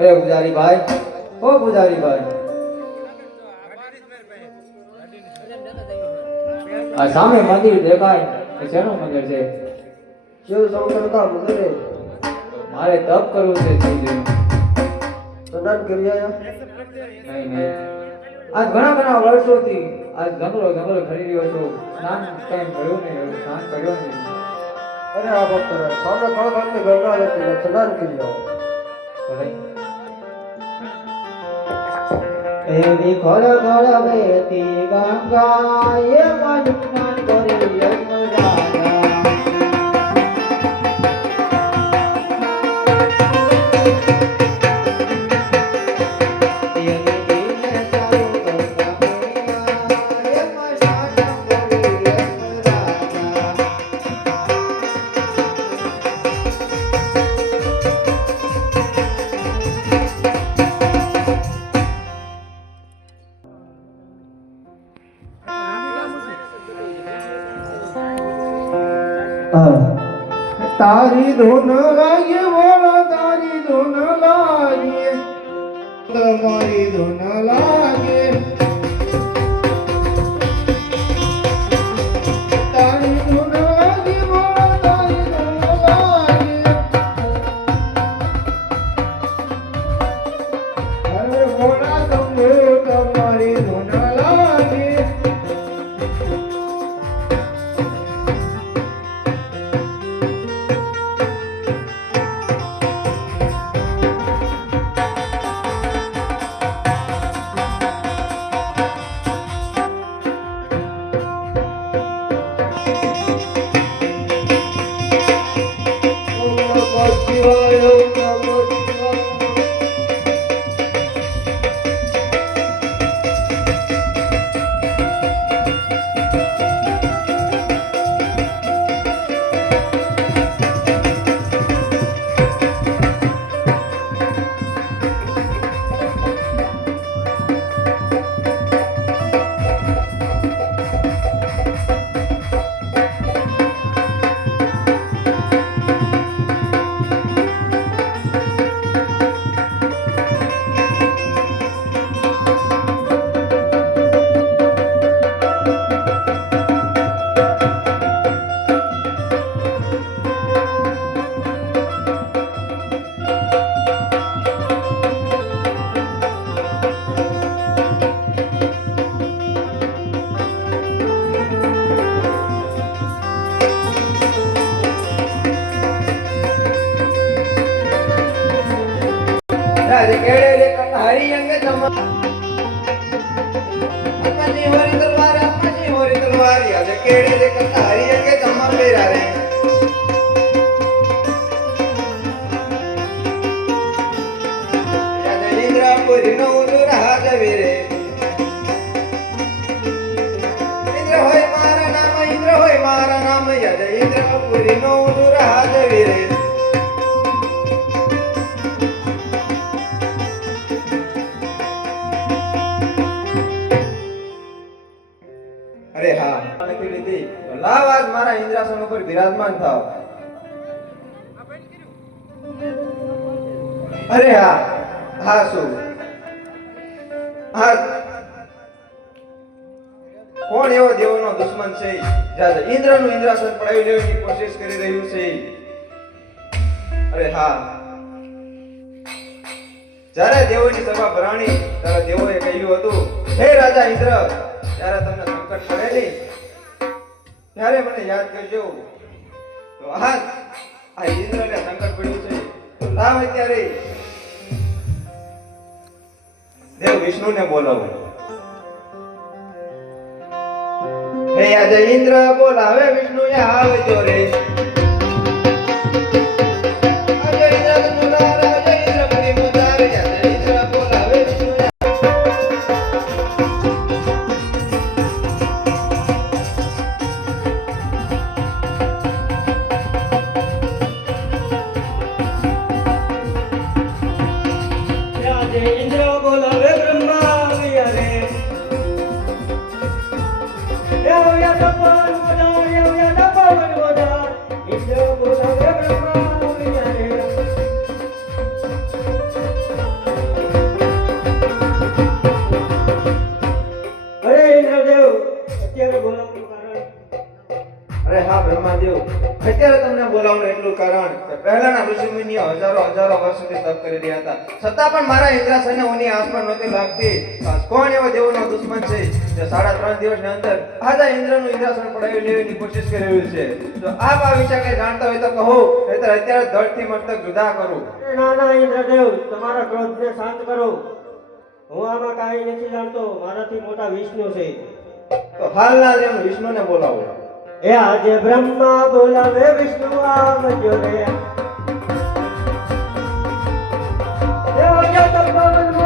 અરે પૂજારી ભાઈ ઓ પૂજારી ભાઈ આ સામે મંદિર દેખાય એ શેનું મંદિર છે? શિવ શંકર મંદિર. મારે તપ કરવું છે શ્રીજીનું. સ્નાન કરી આવ્યા નહીં નહીં. આજ ઘણા ઘણા વર્ષોથી આજ જંગલો જંગલો ફરી રહ્યો છું. સ્નાન ટાઈમ કર્યું નહીં સ્નાન કર્યો નહીં. અરે આ ભક્ત સામે ઘણા ગંગા રહેતી છે, સ્નાન કરી આવો. તો ભાઈ. એવી ખળ ખળ વેતી ગંગા એ સ્નાન તારી ધૂન લાગે બોલો તારી ધૂન લાગે. તમારી ધૂન લાગે. તારી Thank you. ಅದು ಕೇಳಿ ಕಣ್ಣ ಹರಿ ಹಂಗೆ ತಮ್ಮ ಅಪ್ಪಜಿ ಹೋರಿದ್ರು ಮಾರಿ ಅಪ್ಪಜಿ ಹೋರಿದ್ರು ಮಾರಿ ಅದು લાવ આજ મારા ઇન્દ્રાસન ઉપર બિરાજમાન થાવ. અરે હા હા શું? હા. કોણ એવો દેવનો દુશ્મન છે જ્યારે ઇન્દ્રનું ઇન્દ્રાસન પડાવી લેવાની કોશિશ કરી રહ્યું છે અરે હા. જ્યારે દેવોની સભા ભરાણી, ત્યારે દેવોએ કહ્યું હતું, હે રાજા ઇન્દ્ર, ત્યારે તમને સંકટ પડે ને ત્યારે મને યાદ કરજો. તો આ આ ઇન્દ્રને સંકટ પડ્યું છે. તો લાવ અત્યારે દેવ વિષ્ણુને બોલાવો. હે આજે ઇન્દ્ર, બોલાવે વિષ્ણુ આવજો રે. અત્યારે તમને બોલાવવાનું એટલું કારણ કે પહેલાના ઋષિમુનિઓ હજારો હજારો વર્ષ સુધી તપ કરી રહ્યા હતા. છતાં પણ મારા ઇન્દ્રાસનને ઓની આસપાસ નહોતી લાગતી. કોણ એવો દેવોનો દુશ્મન છે? જે સાડા ત્રણ દિવસની અંદર આજા ઇન્દ્રનું ઇન્દ્રાસન પડાવી લેવાની કોશિશ કરી રહ્યું છે. જો આપ આ વિશે કઈ જાણતા હોય તો કહો નહીતર અત્યારે ધડથી મસ્તક જુદા કરું. ના ના ઇન્દ્રદેવ તમારા ક્રોધને શાંત કરો. હું આમાં કાંઈ નથી જાણતો. મારાથી મોટા વિષ્ણુ છે. તો હાલના જેમ વિષ્ણુને બોલાવો. એ આજે બ્રહ્મા બોલાવે વિષ્ણુ આવજો રે. એ